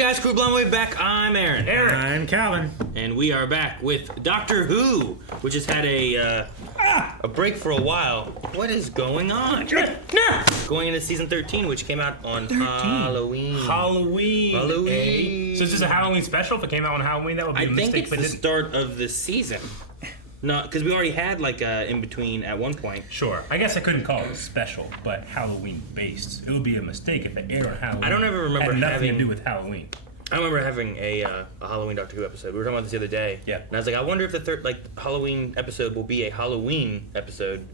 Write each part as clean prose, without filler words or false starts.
guys, Crew Blumwave back. I'm Aaron. I'm Calvin. And we are back with Doctor Who, which has had a break for a while. What is going on? Going into season 13, which came out on Halloween. Halloween. So is this a Halloween special? If it came out on Halloween, that would be a mistake. I think it's the start of the season. No, because we already had like in between at one point. Sure. I guess I couldn't call it a special, but Halloween based. It would be a mistake if it aired on Halloween. I don't ever remember had nothing having to do with Halloween. I remember having a Halloween Doctor Who episode. We were talking about this the other day. Yeah. And I was like, I wonder if the third Halloween episode will be a Halloween episode,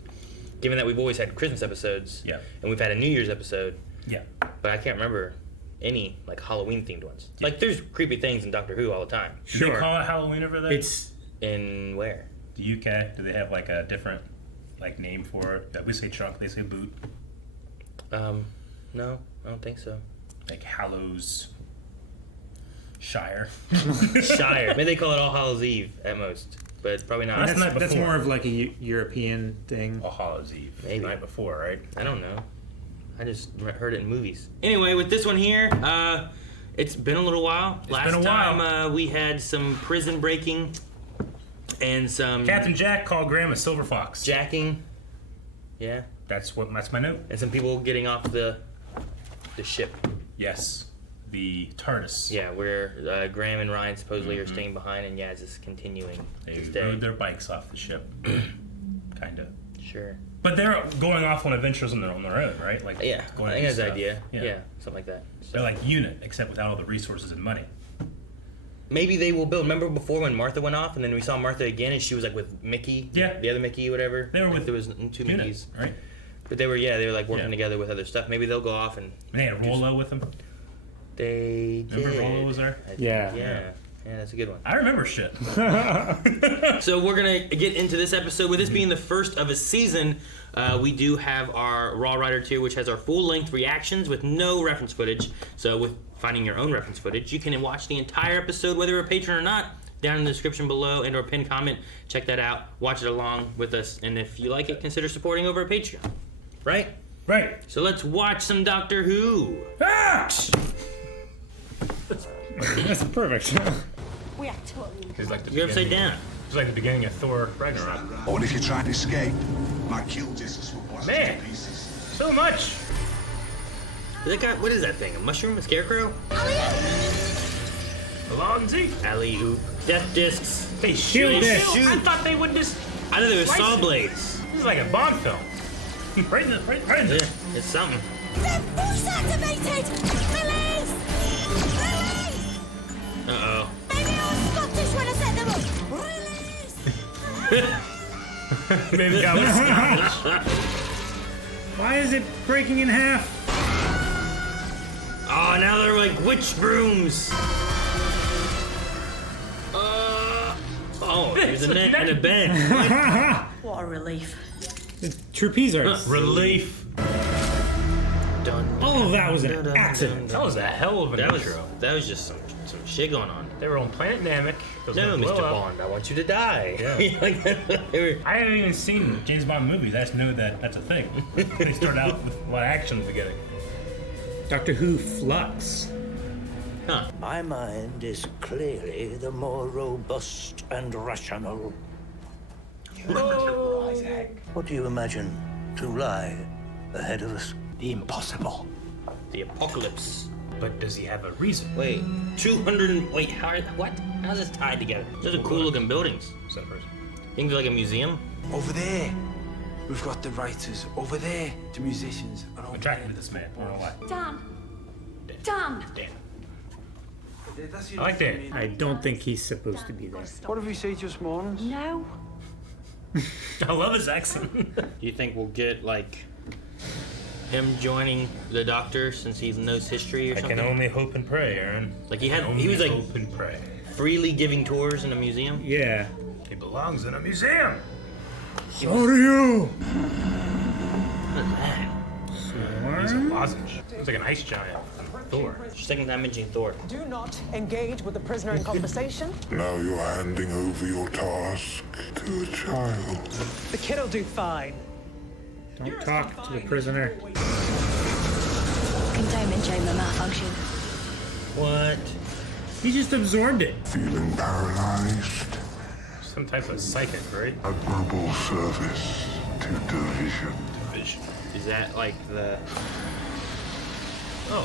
given that we've always had Christmas episodes. Yeah. And we've had a New Year's episode. Yeah. But I can't remember any like Halloween themed ones. Yeah. Like there's creepy things in Doctor Who all the time. Sure. Do they call it Halloween over there? It's in where? The UK. Do they have like a different like name for it? We say trunk, they say boot. No, I don't think so. Like Hallows Shire. Shire. Maybe they call it All Hallows Eve at most, but probably not. That's more of like a European thing. All Hallows Eve. Maybe. The night before, right? I don't know. I just heard it in movies. Anyway, with this one here, it's been a little while. Last time we had some prison breaking and some Captain Jack called Graham a silver fox. Jacking. Yeah. That's my note. And some people getting off the ship. Yes. The TARDIS. Yeah, where Graham and Ryan supposedly are staying behind, and Yaz is continuing to stay. They rode their bikes off the ship. Kinda. Sure. But they're going off on adventures on their own, right? Like yeah, going I think that's the stuff. idea. Yeah, something like that. So. They're like UNIT, except without all the resources and money. Maybe they will build. Remember before when Martha went off, and then we saw Martha again, and she was like with Mickey. Yeah. The other Mickey, whatever. They were with. There was two UNIT, Mickeys, right? But they were like working together with other stuff. Maybe they'll go off and. They had Rollo with them. They did. Remember Rollo was there? Yeah, that's a good one. I remember shit. So we're gonna get into this episode. With this being the first of a season, we do have our Raw Rider tier, which has our full-length reactions with no reference footage. So with finding your own reference footage, you can watch the entire episode, whether you're a patron or not, down in the description below and or pinned comment. Check that out. Watch it along with us, and if you like it, consider supporting over at Patreon. Right? Right. So let's watch some Doctor Who. Ah! That's perfect. We are totally. It's like You're upside down. It's like the beginning of Thor Ragnarok. What if you try to escape? My kill discs will blast Man. to pieces. So much. That guy, what is that thing? A mushroom? A scarecrow? Alonzi. Alley-oop. Death discs. They shoot this. this. I thought they would just. I thought they were Slice saw it. blades. This is like a Bond film. right in Yeah, it's something. The force activated! Release! Release! Uh-oh. Maybe I'll Scottish when I set them up! Release! Maybe got Why is it breaking in half? Oh, now they're like witch brooms. There's a net and a bed. What a relief. Trapeze arts. Relief. All of that was an accident. That was a hell of an intro. That was just some shit going on. They were on Planet Namek. No, Mr. Bond, I want you to die. Yeah. I haven't even seen James Bond movies. I just know that that's a thing. They start out with a lot of action at the beginning. Doctor Who Flux. Huh. My mind is clearly the more robust and rational. What do you imagine to lie ahead of us? The impossible. The apocalypse. But does he have a reason? Wait, 200 wait, what? How's this tied together? Those are cool looking buildings. Is that a person? You think they're like a museum? Over there, we've got the writers. Over there, the musicians. And I'm over attracted to this man. I don't know why. Dan. Dan. Damn. there, that's I like that. I don't think he's supposed to be there. What have we said just mornings? No. I love his accent. Do you think we'll get like him joining the Doctor since he knows history or I something? can only hope and pray, Aaron. Like he was like hope and pray. freely giving tours in a museum. Yeah. He belongs in a museum. So do you. What is that? He's a lozenge. He's like an ice giant. Thor. Second time mentioning Thor. Do not engage with the prisoner in conversation. Now you're handing over your task to a child. The kid'll do fine. Don't talk to the prisoner. Containment chamber malfunction. What? He just absorbed it. Feeling paralyzed? Some type of psychic, right? Admirable service to division. Vision. Is that like the? Oh,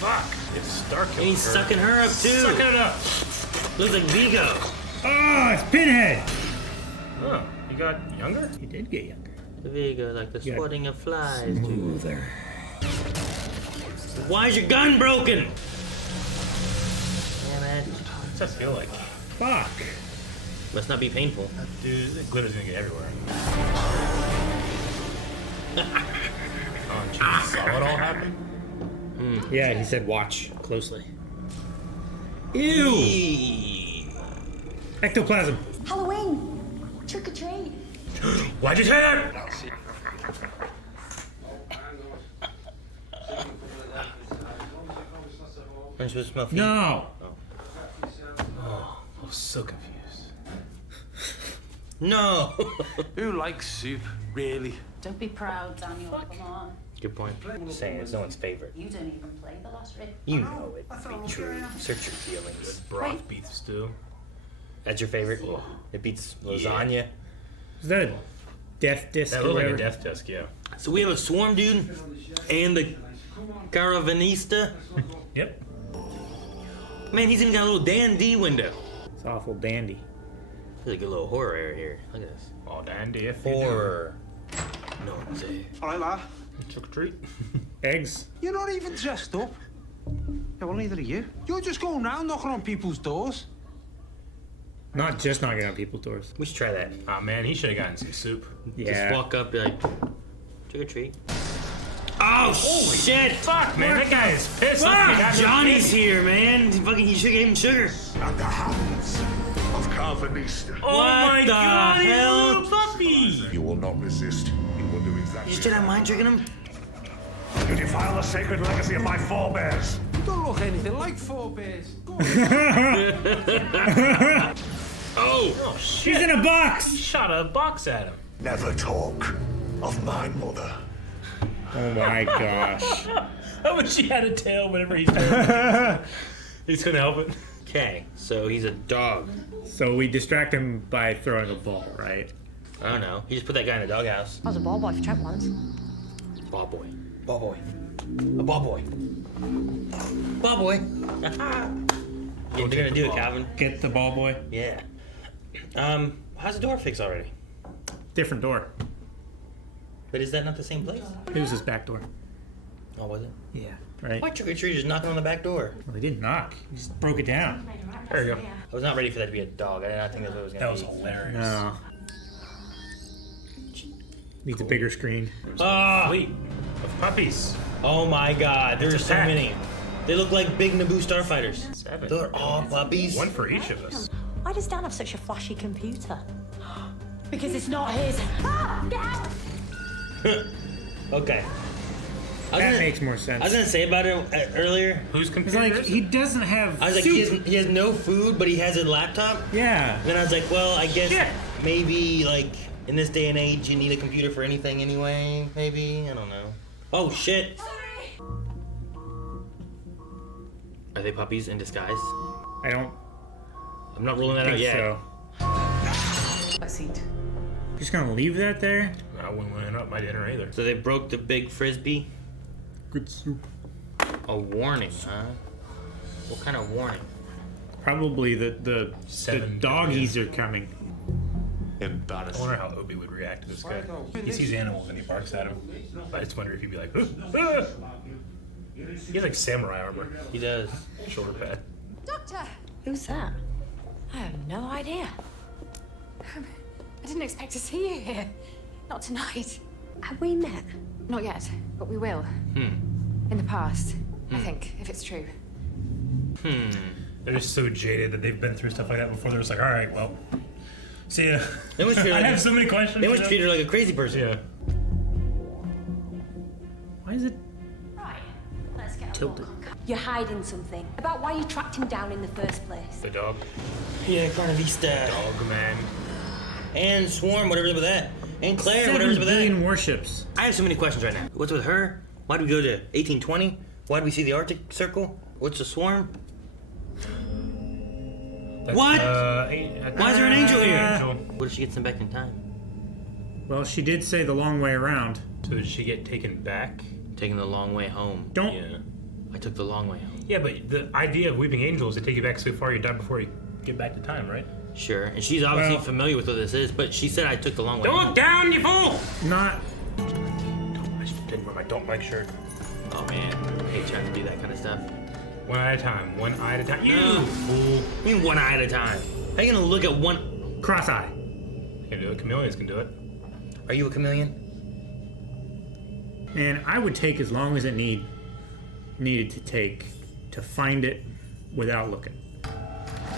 fuck. It's Stark. And he's sucking her up too. Sucking it up. Looks like Vigo. Oh, it's Pinhead. Oh, he got younger? He did get younger. Vigo, like the Yeah. swatting of flies. Dude. Smoother. Why is your gun broken? Damn it. What's that feel like? Fuck. Must not be painful. Dude, the glitter's gonna get everywhere. Oh, jeez. Saw it all happen? Yeah, he said watch closely. Ew. Eee. Ectoplasm. Halloween. Trick or treat. Why'd you say that? I'm supposed to smell feet. No. I was so confused. No. Who likes soup, really? Don't be proud, Daniel. Come on. Good point. Saying it's no one's favorite. You don't even play the last rig. You know it to be true. Search your feelings. Broth beef stew. That's your favorite? It beats lasagna. Is that a death disc? That or looked like a whatever? death disc, yeah. So we have a swarm dude and the caravanista. Yep. Man, he's even got a little Dan D window. It's awful dandy. There's a good little horror area here. Look at this. Oh, dandy. If you do. Horror. No one's there. All right, lad. Trick or treat. Eggs. You're not even dressed up. Yeah, well, neither are you. You're just going round knocking on people's doors. Not just knocking on people's doors. We should try that. Oh, man, he should have gotten some soup. Yeah. Just walk up, be like, trick or treat. Oh, shit! Fuck, man, that guy is pissed. Fuck! Johnny's here, man. He should give him sugar. At the hands of Carvanista. Oh What my the god, he's a hell? little puppy! You will not resist. You will do exactly. Did I mind tricking him? You defile the sacred legacy of my forebears. You don't look anything like forebears. Go on. Oh, shit. He's in a box. He shot a box at him. Never talk of my mother. Oh my gosh. I wish he had a tail whenever he turned. He just couldn't help it. Okay, so he's a dog. So we distract him by throwing a ball, right? I don't know. He just put that guy in the doghouse. I was a ball boy for Trent once. Ball boy. Ball boy. A ball boy. Ball boy. Yeah, they're gonna do it, Calvin. Get the ball boy. Yeah. How's the door fixed already? Different door. But is that not the same place? It was his back door. Oh, was it? Yeah. Right? Why trick-or-treaters knocking on the back door? Well, he didn't knock. He just broke it down. There you go. I was not ready for that to be a dog. I did not think that's what it was gonna That was be. hilarious. No. Needs a bigger screen. Ah! Fleet of puppies. Oh my god, there's so attack. many. They look like big Naboo starfighters. 7. They're all puppies. One for each of us. Why does Dan have such a flashy computer? Because it's not his. Ah! Get out! Okay. I was That gonna- makes more sense. I was gonna say about it earlier. Who's It's computer like is he it? doesn't have I was like, soup. he has no food, but he has a laptop. Yeah. Then I was like, well, I guess Shit. maybe like in this day and age, you need a computer for anything anyway. Maybe I don't know. Oh shit! Are they puppies in disguise? I don't I'm not ruling that out think yet. so. A seat. Just gonna leave that there? I wouldn't win up my dinner either. So they broke the big frisbee. Good soup. A warning, huh? What kind of warning? Probably the 7 doggies are coming. I wonder how Obi would react to this guy. He sees animals and he barks at him. I just wonder if he'd be like, "Ah!" He has like samurai armor, He does. shoulder pad. Doctor! Who's that? I have no idea. I didn't expect to see you here. Not tonight. Have we met? Not yet, but we will. In the past, I think, if it's true. They're just so jaded that they've been through stuff like that before. They're just like, all right, well, see ya. They must treat her I like have so many questions. They you must know? treat her like a crazy person. Yeah. Why is it Right. Let's get a tilted? walk. You're hiding something about why you tracked him down in the first place. The dog. Yeah, Carnavista. Dog man. And Swarm, whatever's up with that. And Claire, 7 whatever's up with that. billion warships. I have so many questions right now. What's with her? Why did we go to 1820? Why did we see the Arctic Circle? What's the Swarm? What? Why is there an angel here? Angel. What if she gets them back in time? Well, she did say the long way around. So did she get taken back? Taking the long way home. Don't. Yeah. I took the long way home. Yeah, but the idea of weeping angels is to take you back so far you die before you get back to time, right? Sure, and she's obviously familiar with what this is, but she said I took the long way Don't home. look down, you fool! Not. I didn't wear my don't like shirt. Oh man, I hate trying to do that kind of stuff. One eye at a time. One eye at a time. You No. fool. I mean one eye at a time. How are you gonna look at one? Cross-eye. Can do it. Chameleons can do it. Are you a chameleon? And I would take as long as it needed to take to find it without looking.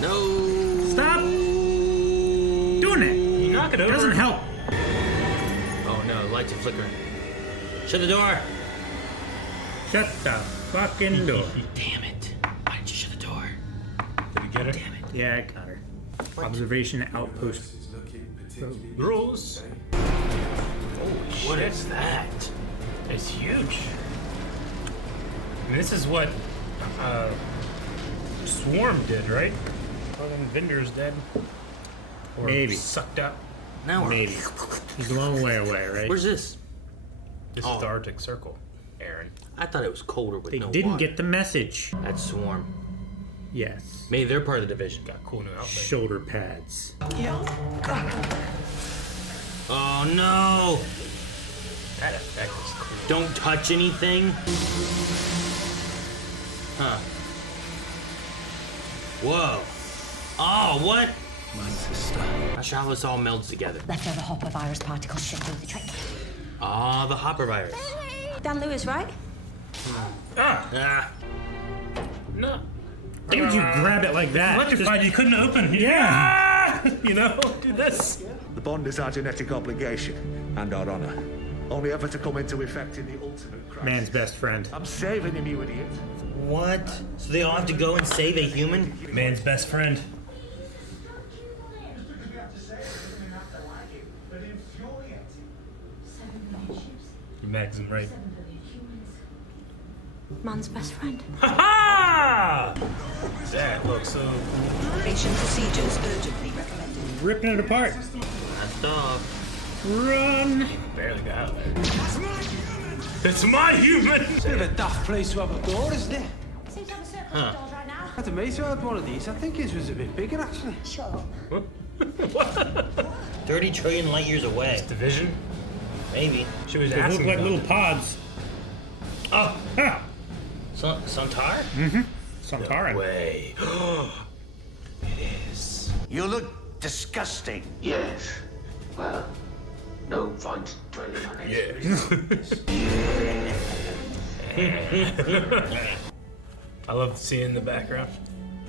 No. Stop doing it. You knock it over. Doesn't help. Oh no, lights are flickering. Shut the door. Shut the fucking door. Damn it. Why didn't you shut the door? Did you get her? Damn it. Yeah, I got her. Observation outpost. Rules. Holy shit. What is that? It's huge. And this is what Swarm did, right? Fucking Vinder's dead. Or Maybe. sucked up. Now we're... Maybe. He's a long way away, right? Where's this? This is the Arctic Circle, Aaron. I thought it was colder with They no didn't water. get the message. That's Swarm. Yes. Maybe they're part of the division. Got cool new outfit. Shoulder pads. Oh no! That effect is cool. Don't touch anything. Huh. Whoa. Oh, what? My sister. Not sure how this all melds together. Leftover hopper virus particles should do the trick. Ah, the hopper virus. Dan Lewis, right? Ah. No. Why would you grab it like that? Electrified, you couldn't open. Yeah. You know, do this. The bond is our genetic obligation and our honor. Only ever to come into effect in the ultimate crisis. Man's best friend. I'm saving him, you idiot. What? So they all have to go and save a human? Man's best friend. Mag's him right. Man's best friend. Ha ha! That looks so. Operation procedures urgently recommended. Ripping it apart. That's off. Run. Barely got out of there. It's my human! It's a bit of a daft place to have a door, isn't it? Seems to have a circle Huh. of doors right now. That's amazing. I had one of these. I think his was a bit bigger, actually. Shut up. 30 trillion light years away. Division? Maybe. She was They look asking like about little it. pods. Oh, Ah. Santar? Santaran. Way. It is. You look disgusting. Yes. Well, no point dwelling on it. Yeah. I love seeing the background.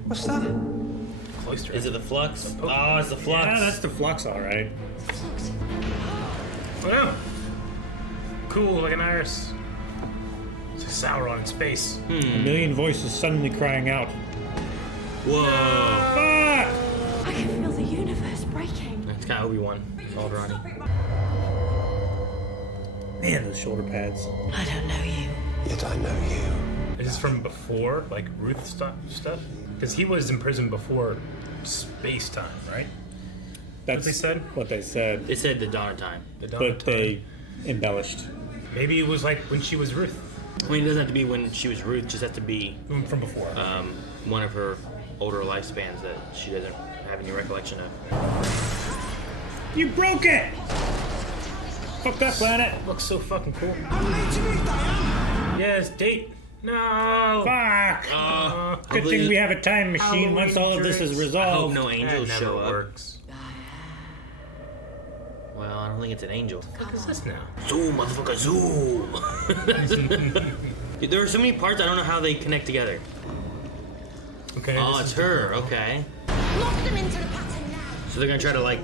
What's that? Cloister. Is it the flux? Oh, it's the flux. Yeah, that's the flux, all right. Oh, no. Cool, like an iris. It's like Sauron in space. A million voices suddenly crying out. Whoa. Fuck! I can feel the universe breaking. That's kind of Obi-Wan. Alderani. Man, those shoulder pads. I don't know you. Yet I know you. Is this from before, like Ruth stuff? Because he was in prison before space time, right? That's what they said? What they said. They said the dawn of time. The dawn But of time. they embellished. Maybe it was like when she was Ruth. I mean, it doesn't have to be when she was Ruth. It just has to be From before. one of her older lifespans that she doesn't have any recollection of. You broke it! Fuck that planet! Looks so fucking cool. Yes, date. No. Fuck! Good thing we have a time machine once all of this is I hope resolved. no angels That show never up. works. Well, I don't think it's an angel. What is this now? Zoom, motherfucker, zoom! Dude, there are so many parts, I don't know how they connect together. Okay. Oh, this it's is the her, girl. okay. Lock them into the pattern now. So they're gonna try to, like,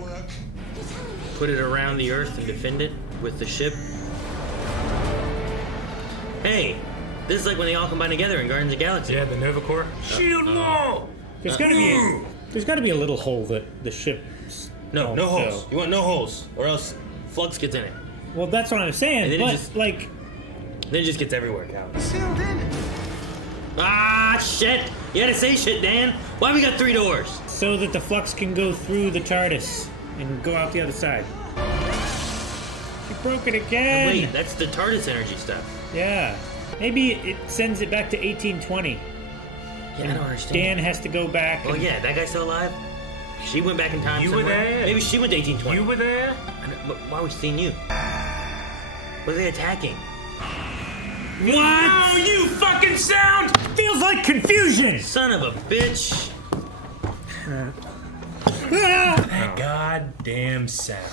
put it around the Earth and defend it with the ship. Hey, this is like when they all combine together in Guardians of the Galaxy. Yeah, the Nova Corps. Shield wall. There's gotta be a little hole that the ship. No holes. You want no holes, or else flux gets in it. Well, that's what I'm saying. And then it But just- like, Then it just gets everywhere, Cal. Sealed in. Ah, shit! You had to say shit, Dan. Why we got 3 doors? So that the flux can go through the TARDIS and go out the other side. She broke it again. Wait, that's the TARDIS energy stuff. Yeah. Maybe it sends it back to 1820. Yeah, I don't understand. Dan has to go back. Oh yeah, that guy's still alive? She went back in time somewhere. You were there? Maybe she went to 1820. You were there? But why are we seeing you? What are they attacking? What? Oh, you fucking sound! Feels like confusion! Son of a bitch. That goddamn sound.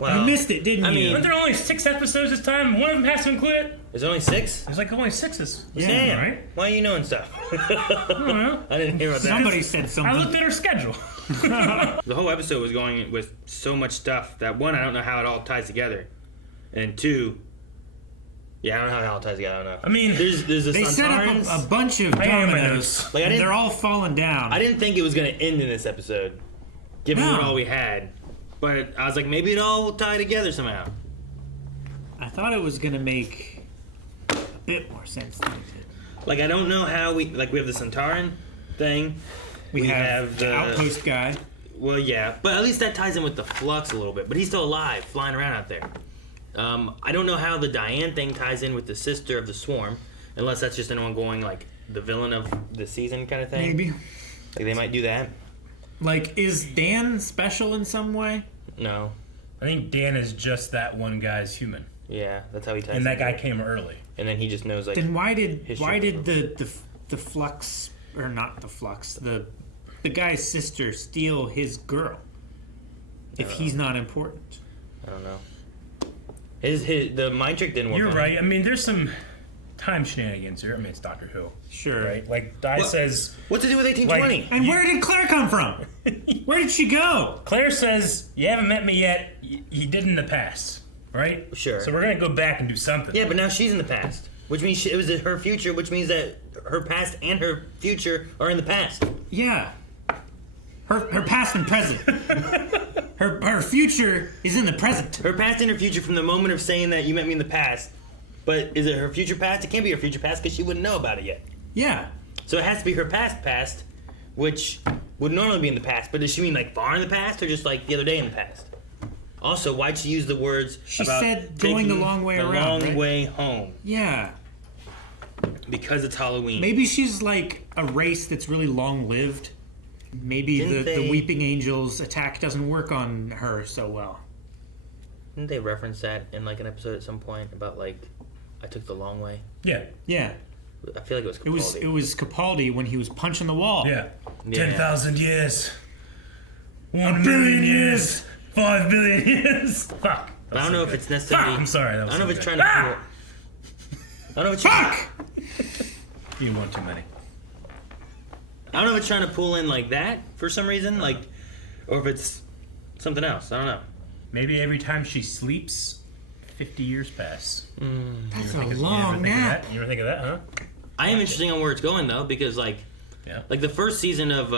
Well, you missed it, didn't you? Weren't there only 6 episodes this time? One of them has to include it? Is it only 6? There's like only 6 this Yeah, right? Why are you knowing stuff? I don't know. I didn't hear about that. Somebody said something. I looked at her schedule. The whole episode was going with so much stuff that 1, I don't know how it all ties together, and 2, yeah, I don't know how it all ties together. I don't know. I mean, there's the they set up a bunch of dominoes, Like, and they're all falling down. I didn't think it was going to end in this episode, given what all we had. But I was like, maybe it all will tie together somehow. I thought it was going to make a bit more sense than it did. Like, I don't know how we have the Centauran thing. We have the outpost guy. Well, yeah, but at least that ties in with the Flux a little bit. But he's still alive, flying around out there. I don't know how the Diane thing ties in with the sister of the Swarm, unless that's just an ongoing, like, the villain of the season kind of thing. Maybe. Like, they might do that. Like, is Dan special in some way? No. I think Dan is just that one guy's human. Yeah, that's how he ties And that in. guy came early. And then he just knows, like... Then why did history. the Flux, or not the Flux, the guy's sister steal his girl? If he's not important. I don't know. The mind trick didn't work. You're on right. him. I mean, there's some time shenanigans here. I mean, it's Doctor Who. Sure. Right? Like, Di says... What's to do with 1820? And where did Claire come from? Where did she go? Claire says, you haven't met me yet. He did in the past. Right? Sure. So we're going to go back and do something. Yeah, but now she's in the past. Which means it was her future, which means that her past and her future are in the past. Yeah. Her past and present. her future is in the present. Her past and her future from the moment of saying that you met me in the past. But is it her future past? It can't be her future past because she wouldn't know about it yet. Yeah. So it has to be her past, which would normally be in the past. But does she mean like far in the past or just like the other day in the past? Also, why'd she use the words She about said going the taking long way the around, long right? way home? Yeah. Because it's Halloween. Maybe she's like a race that's really long-lived. Maybe the Weeping Angels attack doesn't work on her so well. Didn't they reference that in like an episode at some point about like I took the long way? Yeah. Yeah. I feel like it was Capaldi. It was Capaldi when he was punching the wall. Yeah. Yeah. 10,000 years. 1 billion years. 5 billion years. Fuck. But I don't know if it's necessarily. Fuck, I'm sorry. That I was don't know if so it's good. trying to. I don't know if it's Fuck! You want too many. I don't know if it's trying to pull in like that for some reason, like, or if it's something else. I don't know. Maybe every time she sleeps, 50 years pass. That's a long nap. You ever think of that, huh? I am interested on where it's going though, because like Yeah. the first season of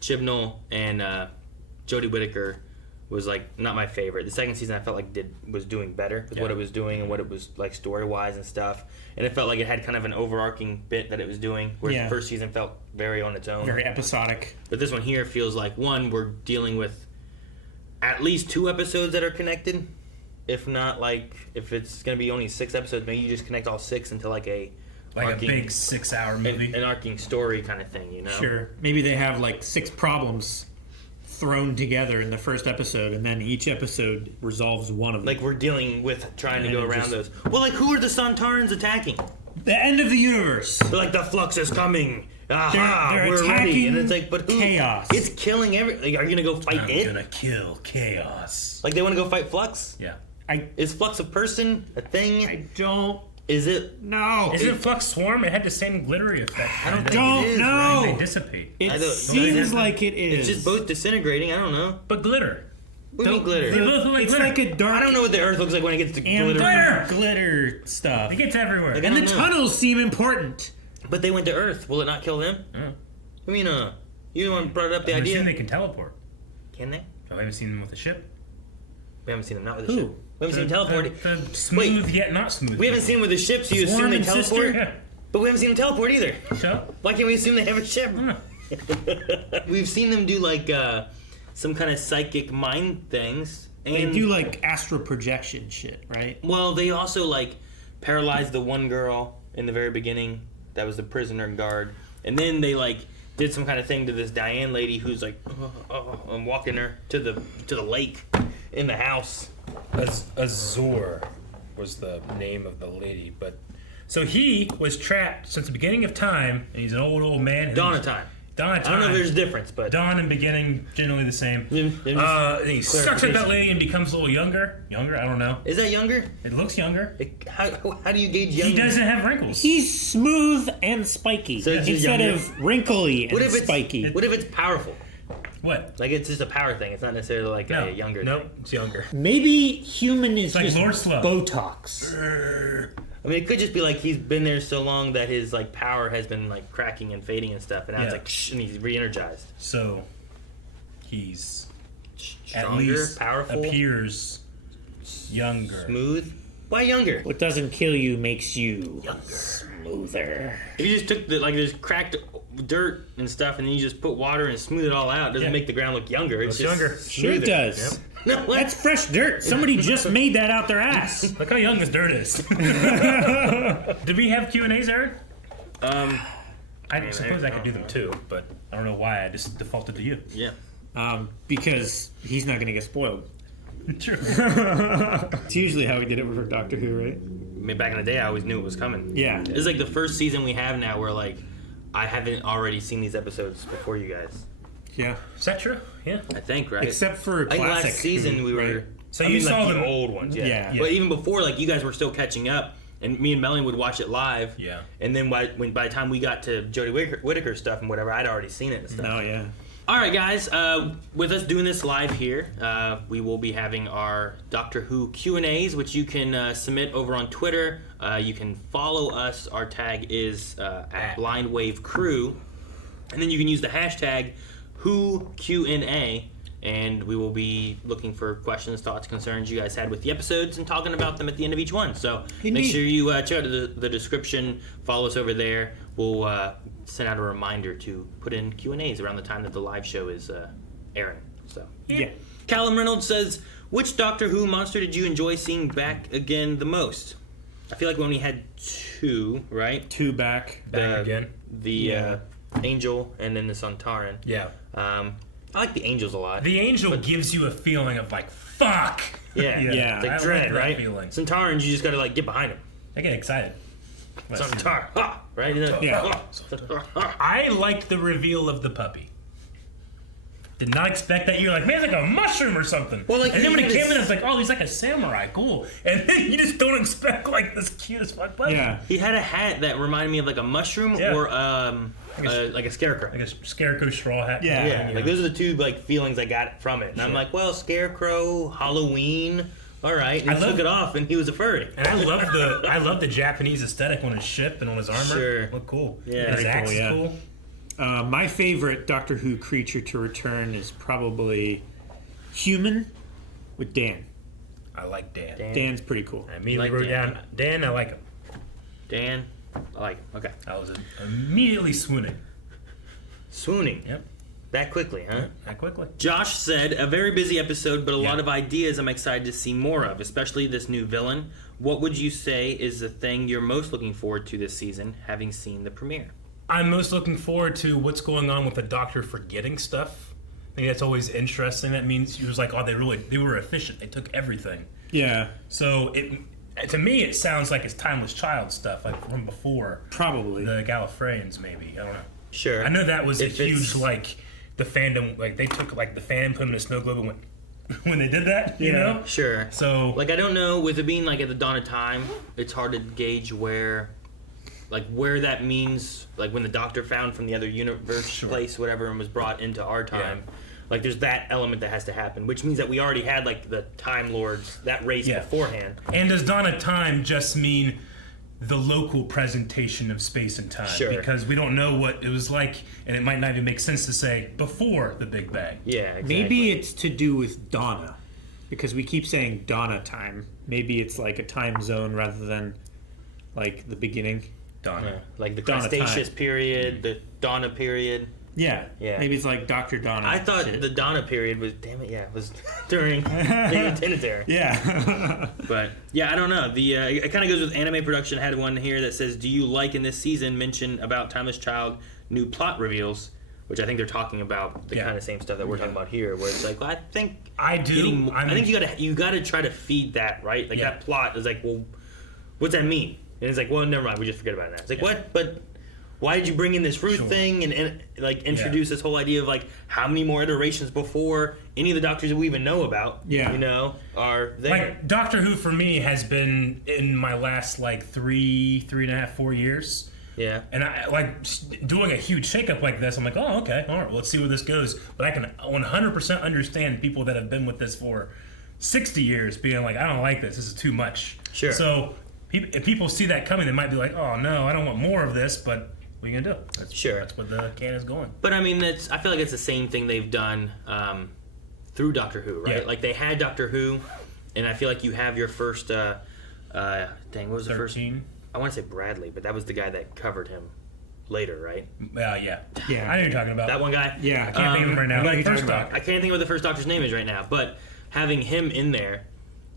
Chibnall and Jodie Whittaker was like not my favorite. The second season I felt like was doing better with what it was doing and what it was like story wise and stuff. And it felt like it had kind of an overarching bit that it was doing, whereas the first season felt very on its own. Very episodic. But this one here feels like we're dealing with at least 2 episodes that are connected. If not, like if it's gonna be only 6 episodes, maybe you just connect all 6 into like a big 6-hour movie, an arcing story kind of thing, you know? Sure. Maybe they have like 6 problems thrown together in the first episode, and then each episode resolves one of them. Like we're dealing with trying to go around those. Well, like who are the Sontarans attacking? The end of the universe. They're like the Flux is coming. Aha, They're we're ready. attacking And it's like, but who? chaos. It's killing every. Like, are you gonna go fight it? I'm gonna kill chaos. Like they want to go fight Flux? Yeah. Is Flux a person? A thing? I don't. Is it? No. Isn't Flux Swarm? It had the same glittery effect. I don't think Don't it is, know. right? They dissipate. It I don't- seems like it is. It's just both disintegrating. I don't know. But glitter. What do you mean glitter? They both look like It's glitter. like a dark I don't know what the Earth looks like when it gets to glitter. glitter stuff. It gets everywhere. Like, I And the don't know. tunnels seem important. But they went to Earth. Will it not kill them? I mean, you the one brought up the I idea. assume they can teleport. Can they? Oh, I haven't seen them with a ship. We haven't seen them not with a Who? ship. We haven't seen them teleport. The smooth yet not smooth. We haven't seen them with a ship, so you assume Swarm they and teleport? Sister? Yeah. But we haven't seen them teleport either. So? Why can't we assume they have a ship? I don't know. We've seen them do like some kind of psychic mind things. And They do like astral projection shit, right? Well, they also like paralyzed the one girl in the very beginning that was the prisoner guard, and then they like did some kind of thing to this Diane lady who's like, I'm walking her to the lake in the house. Azor was the name of the lady, but so he was trapped since the beginning of time, and he's an old man. Dawn of time. Dawn of time. I don't know if there's a difference, but dawn and beginning generally the same. And he sucks at that lady and becomes a little younger. Younger, I don't know. Is that younger? It looks younger. How do you gauge younger? He doesn't have wrinkles. He's smooth and spiky So it's just instead younger? of wrinkly and spiky. What if it's powerful? What? Like it's just a power thing. It's not necessarily like a younger thing. It's younger. Maybe human is like just Lord Slow. Botox. I mean, it could just be like he's been there so long that his like power has been like cracking and fading and stuff, and now it's like shh, and he's re-energized. So he's Stronger, at least powerful, appears younger, smooth. Why younger? What doesn't kill you makes you smoother. If you just took just cracked dirt and stuff, and then you just put water and smooth it all out, it doesn't make the ground look younger. It's just younger. Sure smoother. does. Yep. No, That's fresh dirt. Somebody just made that out their ass. Look how young this dirt is. Did we have Q&As, Aaron? I suppose I could do them too, but I don't know why I just defaulted to you. Yeah. Because he's not going to get spoiled. True. It's usually how we did it for Doctor Who, right? I mean, back in the day, I always knew it was coming. Yeah. It's like the first season we have now where like I haven't already seen these episodes before you guys. Yeah. Is that true? Yeah. I think, right? Except for I think classic last season Who, we were. right? So I you mean, saw like the the old ones, Yeah. But even before, like you guys were still catching up, and me and Melanie would watch it live. Yeah. And then by the time we got to Jodie Whittaker stuff and whatever, I'd already seen it and stuff. No, yeah. All right, guys. With us doing this live here, we will be having our Doctor Who Q&As, which you can submit over on Twitter. You can follow us. Our tag is at Blind Wave Crew, and then you can use the hashtag WhoQNA, and we will be looking for questions, thoughts, concerns you guys had with the episodes and talking about them at the end of each one. So make sure you check out the description, follow us over there. We'll send out a reminder to put in Q&As around the time that the live show is airing. So Yeah. Callum Reynolds says, which Doctor Who monster did you enjoy seeing back again the most? I feel like we only had two, right? Two back. Back again. The Angel and then the Sontaran. Yeah. I like the Angels a lot. The Angel gives you a feeling of like, fuck! Yeah. Yeah. It's like I dread, like that right? feeling. Sontarans, you just gotta like get behind them. I get excited. Sontar, ha! Right? Yeah. I liked the reveal of the puppy. Did not expect that. You're like, man, it's like a mushroom or something. Well, like, and then when he it had came in, his- I was like, oh, he's like a samurai, cool. And then you just don't expect like this cute as fuck puppy. Yeah. He had a hat that reminded me of like a mushroom Yeah. or like a scarecrow. Like a scarecrow straw hat. Yeah. Yeah, like those are the two like feelings I got from it. And I'm like, well, Scarecrow, Halloween, all right. And I he love- took it off, and he was a furry. And I love the Japanese aesthetic on his ship and on his armor. Sure. Look cool. Yeah. And his Very axe cool, yeah. is cool. My favorite Doctor Who creature to return is probably human with Dan. I like Dan. Dan's pretty cool. I immediately Like wrote Dan. down Dan. I like him. Dan, I like him. Okay. I was immediately swooning. Swooning. Yep. That quickly, huh? That quickly. Josh said, a very busy episode, but a lot of ideas I'm excited to see more of, especially this new villain. What would you say is the thing you're most looking forward to this season, having seen the premiere? I'm most looking forward to what's going on with the Doctor forgetting stuff. I think that's always interesting. That means he was like, oh, they were efficient. They took everything. Yeah. So to me, it sounds like it's Timeless Child stuff, like from before. Probably. The Gallifreyans, maybe. I don't know. Sure. I know that was If a huge, it's- like, the fandom, like, they took, like, the fandom, put them in a snow globe and went, when they did that, you know? Sure. So, Like, I don't know, with it being, like, at the dawn of time, it's hard to gauge where that means, like, when the Doctor found from the other universe place, whatever, and was brought into our time. Like, there's that element that has to happen, which means that we already had, like, the Time Lords, that race beforehand. And does Dawn of Time just mean the local presentation of space and time? Sure. Because we don't know what it was like, and it might not even make sense to say before the Big Bang. Yeah, exactly. Maybe it's to do with Donna, because we keep saying Donna time. Maybe it's like a time zone rather than like the beginning. Donna. Like the Donna Cretaceous time. period, the Donna period. Yeah. Yeah. Maybe it's like Dr. Donna. I thought shit. the Donna period was, damn it, yeah, was during the Tinnitar. Yeah. But, yeah, I don't know. It kind of goes with anime production. I had one here that says, do you like in this season mention about Timeless Child new plot reveals? Which I think they're talking about the kind of same stuff that we're talking about here, where it's like, well, I think I do. I think you gotta try to feed that, right? Like that plot is like, well, what's that mean? And it's like, well, never mind, we just forget about it now. It's like, what? But why did you bring in this Ruth thing and like introduce this whole idea of like how many more iterations before any of the Doctors that we even know about, you know, are there? Like Doctor Who for me has been in my last like 3.5, 4 years. Yeah. And I like doing a huge shakeup like this. I'm like, oh, okay, all right, well, let's see where this goes. But I can 100% understand people that have been with this for 60 years being like, I don't like this. This is too much. Sure. So if people see that coming, they might be like, oh no, I don't want more of this. But what are you gonna do? That's where the can is going. But I mean, I feel like it's the same thing they've done through Doctor Who, right? Yeah. Like they had Doctor Who, and I feel like you have your first. Dang, what was the 13? first? I want to say Bradley, but that was the guy that covered him later, right? Yeah. I know who you're talking about. That one guy. Yeah, I can't think of him right now. Like First Doctor. I can't think of what the first Doctor's name is right now, but having him in there.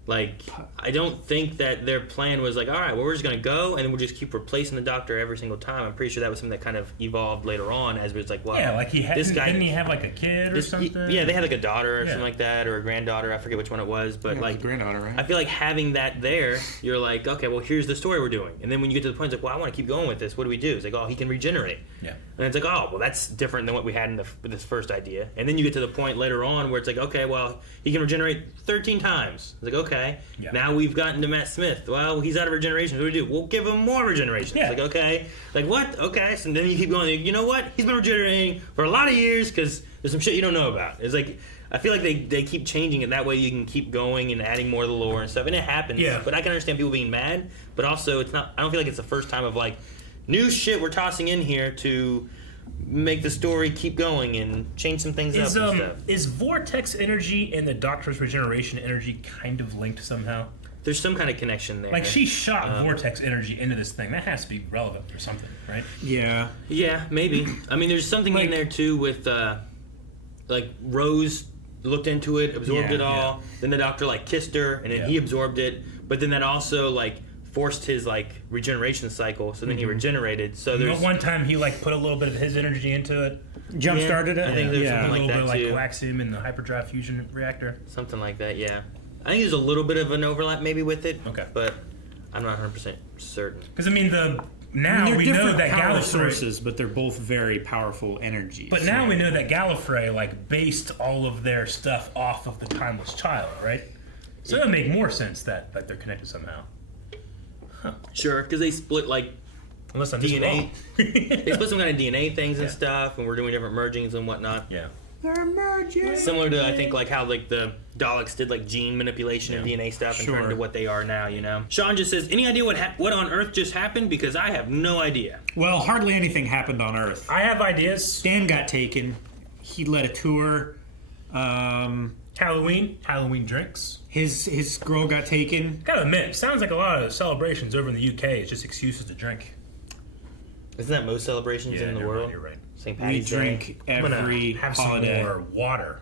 Like, I don't think that their plan was like, all right, well, we're just going to go, and then we'll just keep replacing the Doctor every single time. I'm pretty sure that was something that kind of evolved later on as it was like, well, yeah, like this guy, didn't he have like a kid or something? Yeah, they had like a daughter or something like that, or a granddaughter. I forget which one it was, but like, granddaughter, right? I feel like having that there, you're like, okay, well, here's the story we're doing. And then when you get to the point, it's like, well, I want to keep going with this. What do we do? It's like, oh, he can regenerate. Yeah. And it's like, oh, well, that's different than what we had in this first idea. And then you get to the point later on where it's like, okay, well, he can regenerate 13 times. It's like, okay, now we've gotten to Matt Smith. Well, he's out of regeneration. What do we do? We'll give him more regeneration. Yeah. It's like, okay, like what? Okay, so then you keep going. You know what? He's been regenerating for a lot of years because there's some shit you don't know about. It's like, I feel like they keep changing it. That way you can keep going and adding more to the lore and stuff. And it happens. Yeah. But I can understand people being mad. But also, it's not. I don't feel like it's the first time of like new shit we're tossing in here to make the story keep going and change some things up and stuff. Is vortex energy and the Doctor's regeneration energy kind of linked somehow? There's some kind of connection there. Like she shot vortex energy into this thing. That has to be relevant or something, right? Yeah. Yeah, maybe. I mean, there's something in there too with like Rose looked into it, absorbed it all. Then the Doctor like kissed her, and then he absorbed it. But then that also like forced his like regeneration cycle, so then he regenerated. So there's one time he like put a little bit of his energy into it. Jump started it. I think there's something a little like bit that of too. like coaxium in the hyperdrive fusion reactor. Something like that, yeah. I think there's a little bit of an overlap maybe with it. Okay. But I'm not 100% certain. Because I mean they're we know different that power Gallifrey sources, but they're both very powerful energies. But now we know that Gallifrey like based all of their stuff off of the Timeless Child, right? So it would make more sense that like they're connected somehow. Huh. Sure, because they split like unless I'm DNA. They split some kind of DNA things and stuff, and we're doing different mergings and whatnot. Yeah. They're merging. Similar to I think like how like the Daleks did like gene manipulation and DNA stuff and turned into what they are now, you know. Sean just says, any idea what on Earth just happened? Because I have no idea. Well, hardly anything happened on Earth. I have ideas. Dan got taken. He led a tour. Halloween drinks. His girl got taken. Gotta admit, sounds like a lot of celebrations over in the UK. It's just excuses to drink. Isn't that most celebrations in the world? You're right. St. We Patty's drink Day. every have holiday. some more water.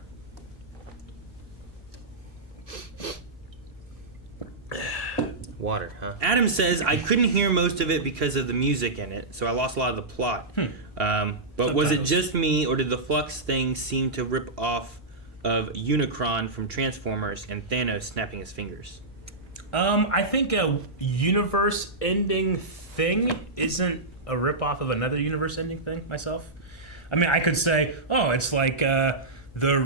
Water, huh? Adam says, I couldn't hear most of it because of the music in it, so I lost a lot of the plot. But was it just me, or did the Flux thing seem to rip off of Unicron from Transformers and Thanos snapping his fingers? I think a universe-ending thing isn't a rip-off of another universe-ending thing, myself. I mean, I could say, oh, it's like the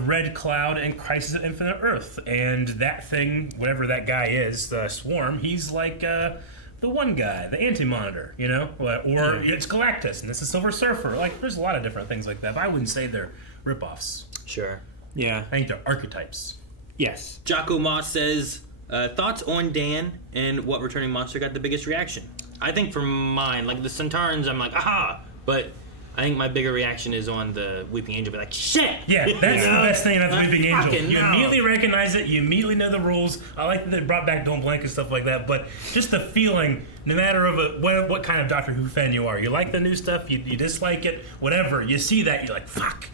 Red Cloud and Crisis of Infinite Earth, and that thing, whatever that guy is, the Swarm, he's like the one guy, the Anti-Monitor, you know? Or it's Galactus, and this is Silver Surfer. Like, there's a lot of different things like that, but I wouldn't say they're rip-offs. Sure. Yeah. I think they're archetypes. Yes. Jocko Moss says, thoughts on Dan and what returning monster got the biggest reaction? I think for mine, like the Centaurans, I'm like, aha! But I think my bigger reaction is on the Weeping Angel, be like, shit! Yeah, that's the best thing about the Weeping Angel. Fucking You no. immediately recognize it, you immediately know the rules. I like that they brought back Don't Blink and stuff like that, but just the feeling, no matter of what kind of Doctor Who fan you are, you like the new stuff, you dislike it, whatever, you see that, you're like, fuck.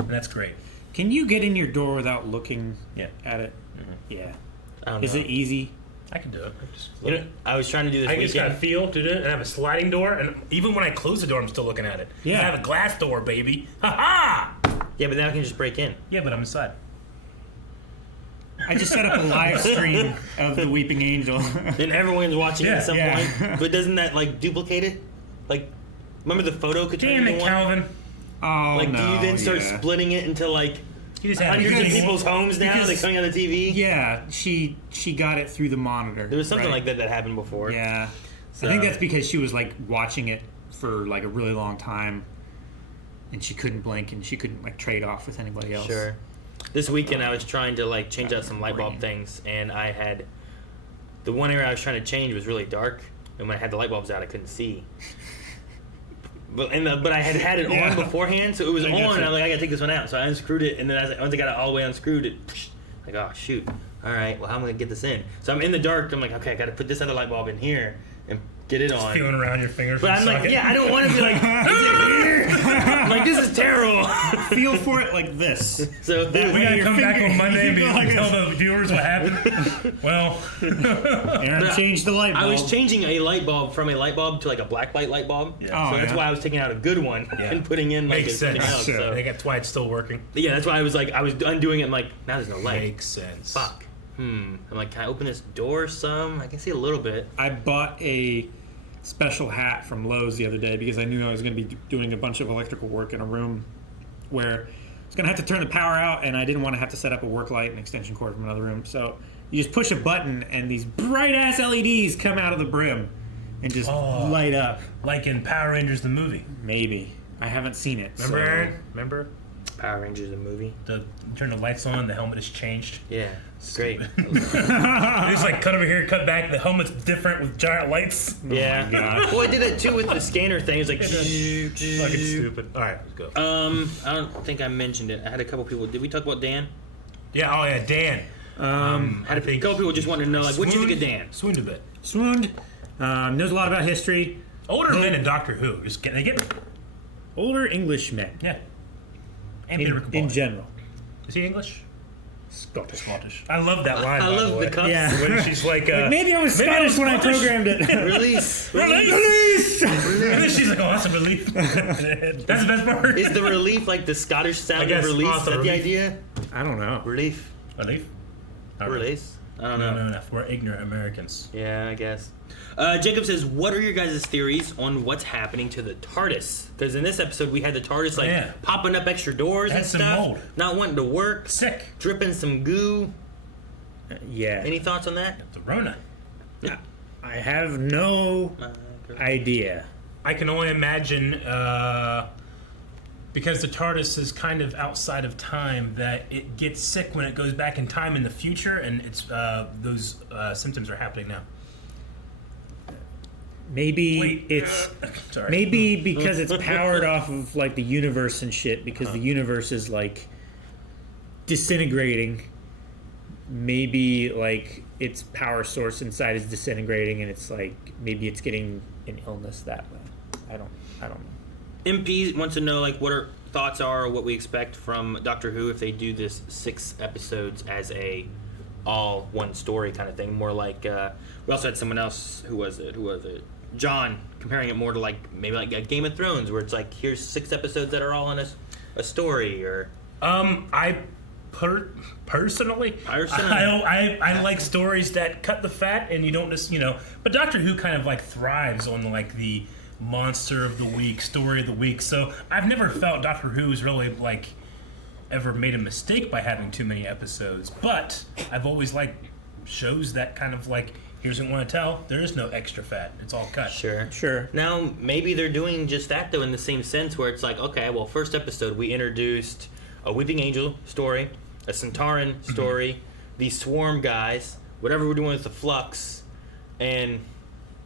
And that's great. Can you get in your door without looking at it? Mm-hmm. Yeah. I don't Is know. it easy? I can do it. You know, I was trying to do this I just weekend. got to feel to do it, and I have a sliding door, and even when I close the door, I'm still looking at it. Yeah. I have a glass door, baby. Ha ha! Yeah, but now I can just break in. Yeah, but I'm inside. I just set up a live stream of the Weeping Angel. And everyone's watching it at some Yeah. point. But doesn't that, like, duplicate it? Like, remember the photo could turn Damn into it, one? Calvin. Oh, Like, no. do you then start yeah. splitting it into, like, You just have hundreds of because- people's homes now? because- They're coming on the TV? Yeah, she got it through the monitor. There was something right? like that happened before. Yeah. So- I think that's because she was like watching it for like a really long time, and she couldn't blink, and she couldn't like trade off with anybody else. Sure. This weekend I was trying to like change out some light bulb things, and I had the one area I was trying to change was really dark, and when I had the light bulbs out, I couldn't see. But I had it Yeah. on beforehand, so it was I on. get And you. I'm like, I gotta take this one out, so I unscrewed it, and then once I got it all the way unscrewed, it like, oh shoot. All right, well, how am I gonna get this in? So I'm in the dark. I'm like, okay, I gotta put this other light bulb in here and get it on. Feeling around your fingers. But I'm like, yeah, I don't want to be like, is it here? I'm like, this is terrible. Feel for it like this. So We gotta your come back finger- on Monday and be you able to go tell the viewers what happened. Well, Aaron changed the light bulb. I was changing a light bulb from a light bulb to like a black light bulb. Yeah. So Oh, that's yeah. why I was taking out a good one and putting in like makes something sense. else. Sure. So. I think that's why it's still working. Yeah, that's why I was like, I was undoing it. I'm like, now there's no light. Makes sense. Fuck. I'm like, can I open this door some? I can see a little bit. I bought a special hat from Lowe's the other day because I knew I was going to be doing a bunch of electrical work in a room where I was going to have to turn the power out, and I didn't want to have to set up a work light and extension cord from another room. So you just push a button, and these bright ass LEDs come out of the brim and just light up. Like in Power Rangers the movie. Maybe. I haven't seen it. Remember, so- Aaron? Remember? Power Rangers, the movie. You turn the lights on, the helmet has changed. Yeah, it's great. It's like cut over here, cut back. The helmet's different with giant lights. Yeah. gosh. Well, I did that too with the scanner thing. It's like, Fucking stupid. All right, let's go. I don't think I mentioned it. I had a couple people. Did we talk about Dan? Yeah. Oh yeah, Dan. Had a couple people just wanted to know, like, what'd you think of Dan? Swooned a bit. Swooned. Knows a lot about history. Older men in Doctor Who. They get Older English men. yeah. And Peter In Capaldi. general. Is he English? Scottish. I love that line. I by love the way. the cups. Yeah. When she's like, Maybe I was Scottish when I programmed it. Release. Release! And then she's like, oh, that's a relief. That's the best part. Is the relief like the Scottish I sound guess of release? Is also that the relief. idea? I don't know. Relief. Relief? Release? I don't know. No. We're ignorant Americans. Yeah, I guess. Jacob says, what are your guys' theories on what's happening to the TARDIS? Because in this episode, we had the TARDIS like popping up extra doors and Had some stuff. mold. Not wanting to work. Sick. Dripping some goo. Yeah. Any thoughts on that? The Rona. I have no idea. I can only imagine, because the TARDIS is kind of outside of time, that it gets sick when it goes back in time in the future, and it's those symptoms are happening now. Maybe it's Sorry. maybe because it's powered off of like the universe and shit. Because the universe is like disintegrating. Maybe like its power source inside is disintegrating, and it's like maybe it's getting an illness that way. I don't know. MP wants to know like what our thoughts are, or what we expect from Doctor Who if they do this 6 episodes as a all one story kind of thing. More like we also had someone else. Who was it? John, comparing it more to like maybe like a Game of Thrones, where it's like here's 6 episodes that are all in a story. Or Personally, Personally. I like stories that cut the fat, and you don't just But Doctor Who kind of like thrives on like the monster of the week, story of the week. So I've never felt Doctor Who's really like ever made a mistake by having too many episodes. But I've always liked shows that kind of like, here's what I want to tell. There is no extra fat. It's all cut. Sure. Now maybe they're doing just that though, in the same sense where it's like, okay, well, first episode we introduced a Weeping Angel story, a Centauran story, these Swarm guys, whatever we're doing with the Flux, and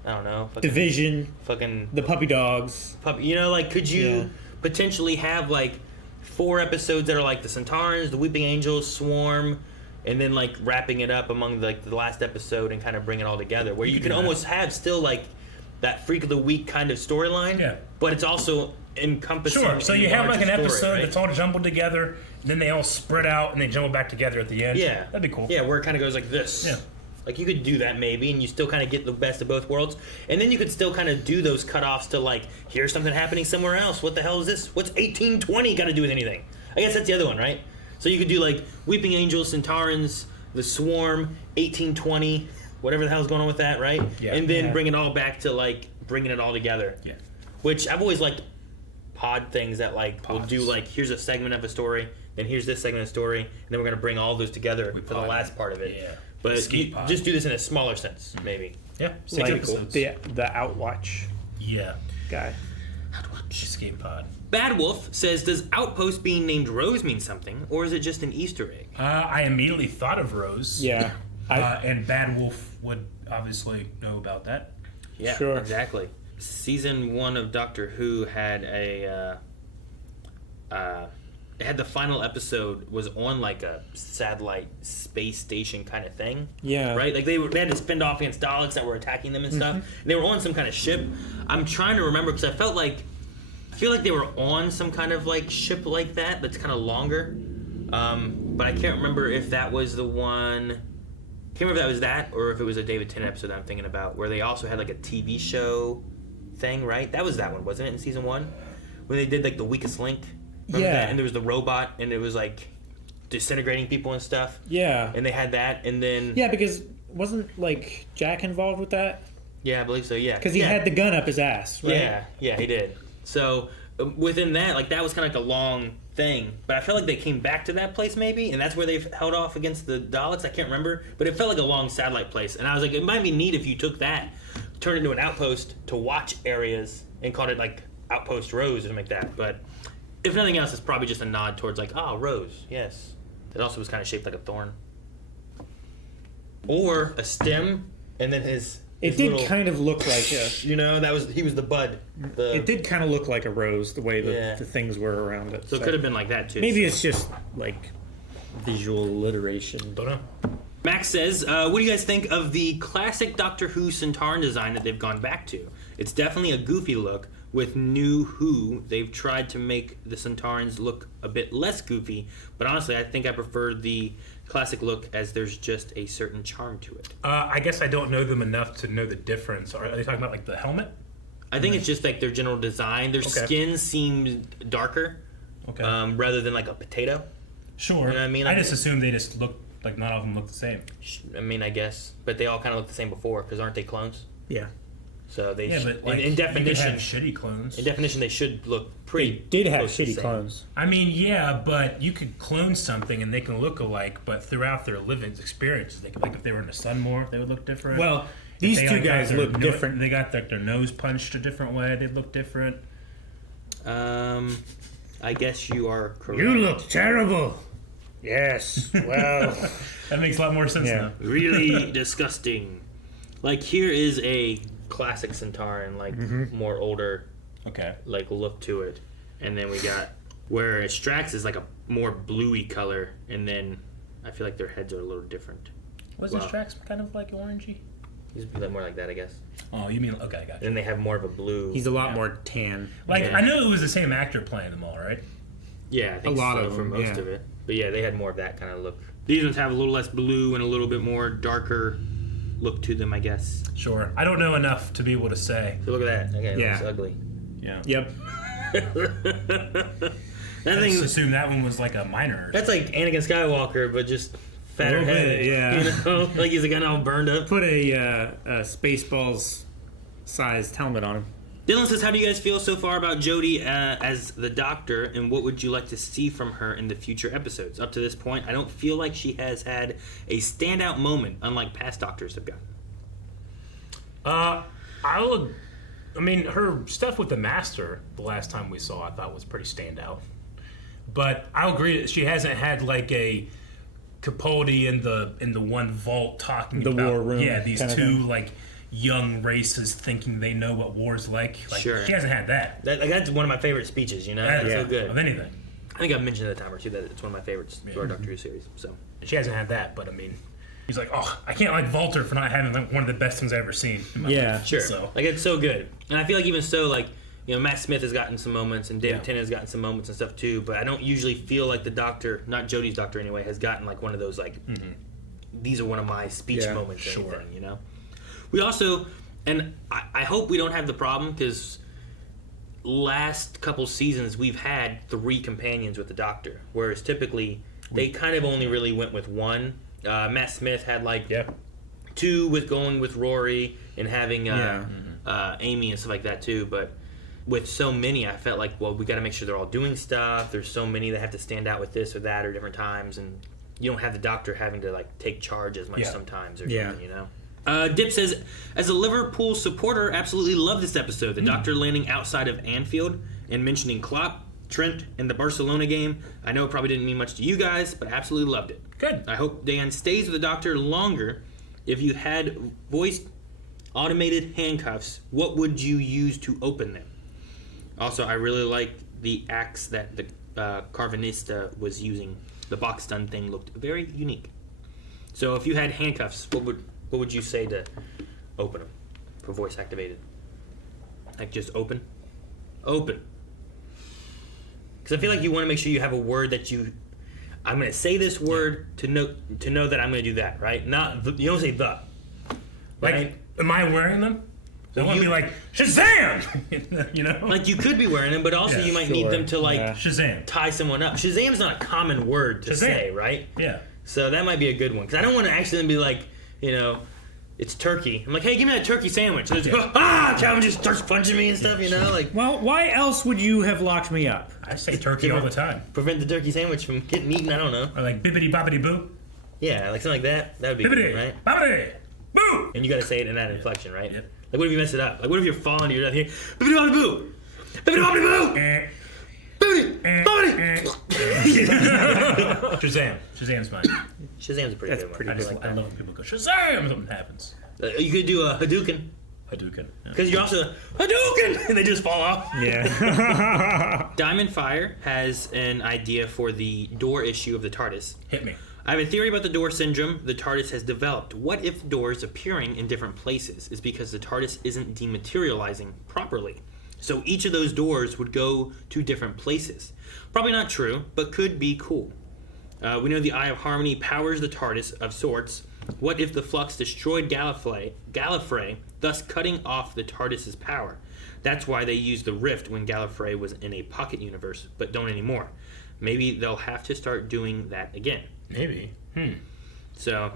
I don't know, Division, fucking the puppy dogs. Like could you potentially have like 4 episodes that are like the Centaurans, the Weeping Angels, Swarm, and then like wrapping it up among the last episode and kind of bring it all together, where you can almost have still like that Freak of the Week kind of storyline, but it's also encompassing. Sure. So you have like an episode story, right? that's all jumbled together, and then they all spread out and they jumble back together at the end. Yeah, that'd be cool. Yeah, where it kind of goes like this. Yeah. Like you could do that maybe, and you still kind of get the best of both worlds, and then you could still kind of do those cutoffs to like, here's something happening somewhere else. What the hell is this? What's 1820 got to do with anything? I guess that's the other one, right? So you could do like Weeping Angels, Centaurans, the Swarm, 1820, whatever the hell's going on with that, right? Yeah. And then bring it all back to like bringing it all together. Yeah. Which I've always liked pod things that like will do like, here's a segment of a story, then here's this segment of a story, and then we're gonna bring all those together for the last part of it. Yeah. But just do this in a smaller sense, maybe. Yeah. 6 Like episodes. the Outwatch Yeah. guy. Escape pod. Bad Wolf says, does Outpost being named Rose mean something, or is it just an Easter egg? I immediately thought of Rose. Yeah. And Bad Wolf would obviously know about that. Yeah, Sure. exactly. Season 1 of Doctor Who had it had the final episode was on like a satellite space station kind of thing. Yeah. Right? Like they had to spin off against Daleks that were attacking them and stuff. And they were on some kind of ship. I'm trying to remember because I feel like they were on some kind of like ship like that's kind of longer. But I can't remember if that was the one. I can't remember if that was that or if it was a David Tennant episode that I'm thinking about where they also had like a TV show thing, right? That was that one, wasn't it, in season 1? When they did like the Weakest Link. Remember that? And there was the robot and it was like disintegrating people and stuff. Yeah. And they had that and then... Yeah, because wasn't like Jack involved with that? Yeah, I believe so, yeah. Because he had the gun up his ass, right? Yeah, he did. So within that, like that was kind of like a long thing. But I felt like they came back to that place maybe, and that's where they held off against the Daleks. I can't remember. But it felt like a long satellite place. And I was like, it might be neat if you took that, turned it into an outpost to watch areas and called it like Outpost Rose or something like that. But... if nothing else, it's probably just a nod towards like, Rose, yes. It also was kind of shaped like a thorn. Or a stem, and then his It did kind of look like a... you know, he was the bud. It did kind of look like a rose, the way the things were around it. So it could have been like that, too. Maybe it's just, like, visual alliteration. Don't know. Max says, what do you guys think of the classic Doctor Who Centauran design that they've gone back to? It's definitely a goofy look. With New Who, they've tried to make the Centaurans look a bit less goofy, but honestly, I think I prefer the classic look as there's just a certain charm to it. I guess I don't know them enough to know the difference. Are they talking about like the helmet? I think it's just like their general design. Their skin seems darker, rather than like a potato. Sure. You know what I mean? I just assumed they just look like not all of them look the same. I mean, I guess, but they all kind of look the same before because aren't they clones? Yeah. So they but like, in definition, you could have shitty clones. In definition, they should look pretty. They did have close to the shitty same. clones. I mean, yeah, but you could clone something and they can look alike, but throughout their living experiences, they could, like if they were in the sun more, they would look different. Well, If these they, two like, got guys their look different. They got their nose punched a different way. They'd look different. I guess you are correct. You look terrible. Yes. Well, that makes a lot more sense now. Really disgusting. Like here is a classic Centauran, like more older, like look to it, and then we got where Strax is like a more bluey color, and then I feel like their heads are a little different. Wasn't Strax kind of like orangey? He's more like that, I guess. Oh, you mean okay, gotcha. Then they have more of a blue. he's a lot more tan. Like I knew it was the same actor playing them all, right? Yeah, I think A lot so of for them, most yeah. of it. But yeah, they had more of that kind of look. These ones have a little less blue and a little bit more darker look to them, I guess. Sure. I don't know enough to be able to say. So look at that. Okay, Yeah. it looks ugly. Yeah. Yep. I just assumed that one was like a minor. That's like Anakin Skywalker, but just fatter little head. bit, yeah. You know? Like he's kind of all burned up. Put a Spaceballs sized helmet on him. Dylan says, how do you guys feel so far about Jodie as the Doctor, and what would you like to see from her in the future episodes? Up to this point, I don't feel like she has had a standout moment, unlike past Doctors have gotten. I mean, her stuff with the Master the last time we saw, I thought was pretty standout. But I'll agree that she hasn't had like a Capaldi in the one vault talking The about war room these kind of two thing. like young races thinking they know what war's like. Sure. She hasn't had that. That's one of my favorite speeches, you know? That's so good. Of anything. I think I've mentioned it a time or two that it's one of my favorites to our Doctor Who series. So she hasn't had that, but I mean, he's like, oh, I can't like Walter for not having like one of the best things I've ever seen. In my life. Sure. So. Like it's so good, and I feel like even so, like Matt Smith has gotten some moments, and David Tennant has gotten some moments and stuff too. But I don't usually feel like the Doctor, not Jodie's Doctor anyway, has gotten like one of those like these are one of my speech moments. Or anything, you know. We also, and I hope we don't have the problem because last couple seasons we've had 3 companions with the Doctor, whereas typically they kind of only really went with one. Matt Smith had like 2 with going with Rory and having Amy and stuff like that too. But with so many, I felt like, well, we got to make sure they're all doing stuff. There's so many that have to stand out with this or that or different times, and you don't have the Doctor having to like take charge as much sometimes or something, you know. Dip says, as a Liverpool supporter, absolutely love this episode. The Doctor landing outside of Anfield and mentioning Klopp, Trent, and the Barcelona game. I know it probably didn't mean much to you guys, but absolutely loved it. Good. I hope Dan stays with the Doctor longer. If you had voice automated handcuffs, what would you use to open them? Also, I really like the axe that the Carvanista was using. The box stun thing looked very unique. So if you had handcuffs, what would you say to open them for voice activated? Like just open? Open. Because I feel like you want to make sure you have a word that I'm going to say this word to know that I'm going to do that, right? Not you don't say the. Like, right? Am I wearing them? I want to be like Shazam, you know. Like you could be wearing them, but also you might need them to like Shazam, tie someone up. Shazam's not a common word to say, right? Yeah. So that might be a good one because I don't want to accidentally be like, it's turkey. I'm like, hey, give me that turkey sandwich. And go, Calvin just starts punching me and stuff, you know, like. Well, why else would you have locked me up? I say turkey all the time. Prevent the turkey sandwich from getting eaten. I don't know. Or like bibbidi bobbidi boo. Yeah, like something like that. That would be bibbidi, good, right? Bobbidi boo. And you got to say it in that inflection, right? Yep. Like, what if you mess it up? Like, what if you're falling to your death here? Bibbidi bobbidi boo. Bibbidi bobbidi boo. Bibbidi bobbidi. Shazam. Shazam's mine. Shazam's a pretty good one. I love when people go Shazam when something happens. You could do a Hadouken. Because you're also Hadouken! And they just fall off. Yeah. Diamond Fire has an idea for the door issue of the TARDIS. Hit me. I have a theory about the door syndrome the TARDIS has developed. What if doors appearing in different places is because the TARDIS isn't dematerializing properly? So each of those doors would go to different places. Probably not true, but could be cool. We know the Eye of Harmony powers the TARDIS of sorts. What if the Flux destroyed Gallifrey, thus cutting off the TARDIS's power? That's why they used the Rift when Gallifrey was in a pocket universe, but don't anymore. Maybe they'll have to start doing that again. Maybe. So,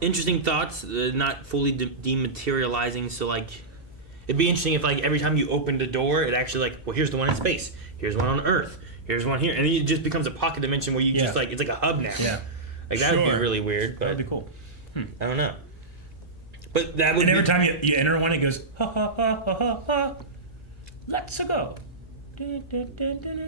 interesting thoughts, not fully dematerializing, so like, it'd be interesting if like every time you opened a door, it actually like, well, here's the one in space, here's one on Earth, here's one here, and then it just becomes a pocket dimension where you just like, it's like a hub now. Yeah. Like that would be really weird, but. That'd be cool. I don't know. But that would and every time you enter one, it goes, ha ha ha ha ha ha, let's go.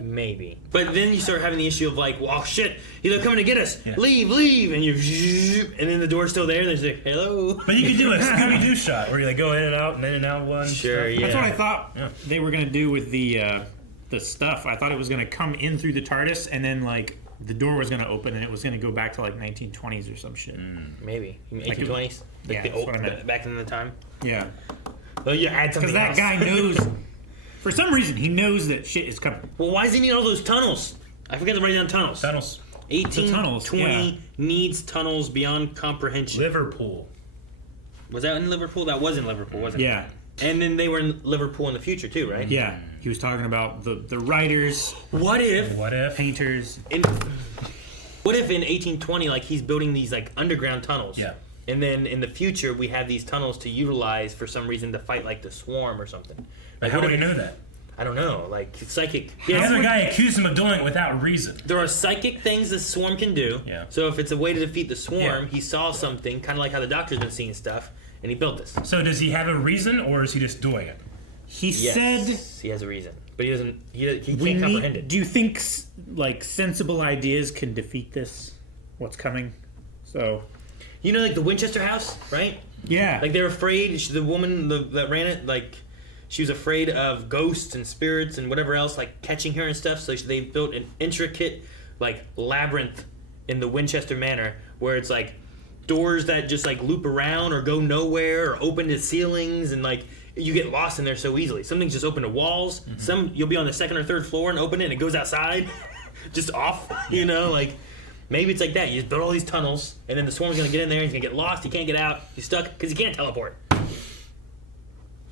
Maybe. But then you start having the issue of like, well, oh, shit, they're coming to get us. Yeah. Leave. And and then the door's still there, and there's like, hello. But you could do a Scooby-Doo shot where you like go in and out one. Sure, yeah. That's what I thought they were going to do with the stuff. I thought it was going to come in through the TARDIS, and then like the door was going to open, and it was going to go back to like 1920s or some shit. Maybe 1820s. Like that's what I meant. Back in the time. Yeah. Well, you add something. Because that guy knows. For some reason, he knows that shit is coming. Well, why does he need all those tunnels? I forgot to write down tunnels. 1820 needs tunnels beyond comprehension. Liverpool. Was that in Liverpool? That was in Liverpool, wasn't it? Yeah. And then they were in Liverpool in the future too, right? Yeah. He was talking about the writers. What if painters? What if in 1820, like he's building these like underground tunnels? Yeah. And then in the future, we have these tunnels to utilize for some reason to fight like the Swarm or something. Like, how do we know that? I don't know. Like psychic. The other guy accused him of doing it without reason. There are psychic things the Swarm can do. Yeah. So if it's a way to defeat the Swarm, he saw something, kind of like how the Doctor's been seeing stuff, and he built this. So does he have a reason, or is he just doing it? He said he has a reason, but he doesn't. He can't comprehend it. Do you think like sensible ideas can defeat this? What's coming? So, like the Winchester House, right? Yeah. Like they're afraid. The woman that ran it, like she was afraid of ghosts and spirits and whatever else, like catching her and stuff. So they built an intricate like labyrinth in the Winchester Manor where it's like doors that just like loop around or go nowhere or open to ceilings, and like you get lost in there so easily. Some things just open to walls. Some you'll be on the second or third floor and open it and it goes outside, just off. You know, like maybe it's like that. You just build all these tunnels, and then the swarm's gonna get in there. He's gonna get lost. He can't get out. He's stuck because he can't teleport.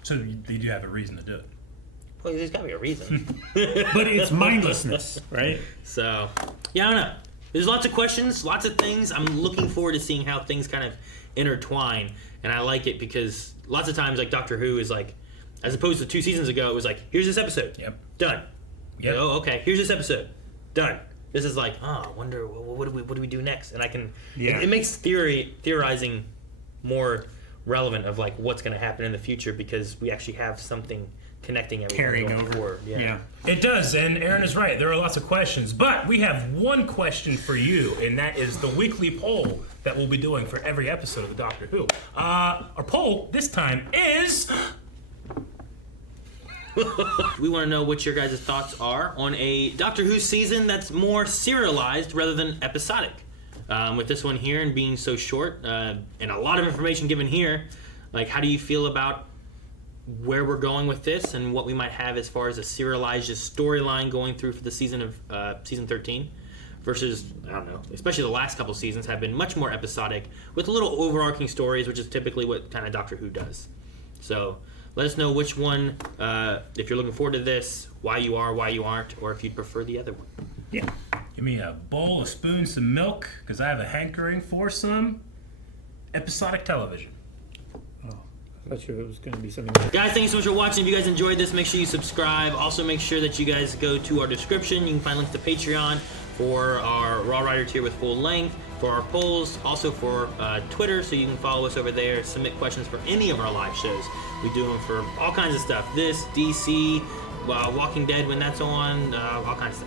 So they do have a reason to do it. Well, there's gotta be a reason. But it's mindlessness, right? So, yeah, I don't know. There's lots of questions, lots of things. I'm looking forward to seeing how things kind of intertwine, and I like it because lots of times, like Doctor Who is like, as opposed to 2 seasons ago, it was like, here's this episode, done. Yep. Oh, okay. Here's this episode, done. This is like, I wonder what do we do next, and I can. Yeah. It makes theorizing more relevant of like what's going to happen in the future because we actually have something connecting everything Carrying going over. forward. Yeah. It does, and Aaron is right. There are lots of questions, but we have one question for you, and that is the weekly poll that we'll be doing for every episode of the Doctor Who. Our poll this time is... We want to know what your guys' thoughts are on a Doctor Who season that's more serialized rather than episodic. With this one here and being so short, and a lot of information given here, like how do you feel about where we're going with this and what we might have as far as a serialized storyline going through for the season of season 13 versus, I don't know, especially the last couple seasons have been much more episodic with little overarching stories, which is typically what kind of Doctor Who does. So let us know which one, if you're looking forward to this, why you are, why you aren't, or if you'd prefer the other one. Yeah. Give me a bowl, a spoon, some milk, because I have a hankering for some episodic television. I thought it was going to be something like Guys, thank you so much for watching. If you guys enjoyed this, make sure you subscribe. Also, make sure that you guys go to our description. You can find links to Patreon for our Raw Rider tier with full length, for our polls, also for Twitter, so you can follow us over there, submit questions for any of our live shows. We do them for all kinds of stuff. This, DC, Walking Dead when that's on, all kinds of stuff.